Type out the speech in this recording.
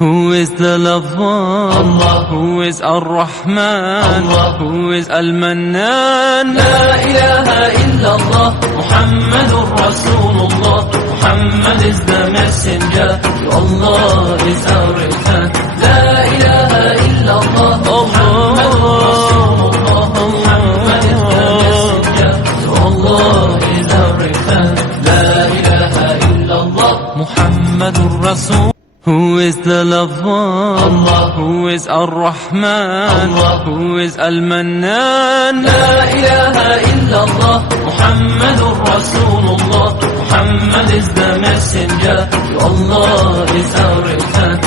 Who is the lover? Allah. Who is Ar-Rahman? Allah. Who is Al-Mannan? La ilaha illallah, Muhammadur Rasulullah. Muhammad is the messenger, to Allah is our return. La ilaha illallah, Muhammadur Rasulullah. Muhammad is the messenger, to Allah is our return. La ilaha illallah, Muhammadur Rasul. Who is the lover? Allah. Who is Ar-Rahman? Allah. Who is Al-Mannan? La ilaha illallah, Muhammadur Rasulullah. Muhammad is the messenger, to Allah is our return.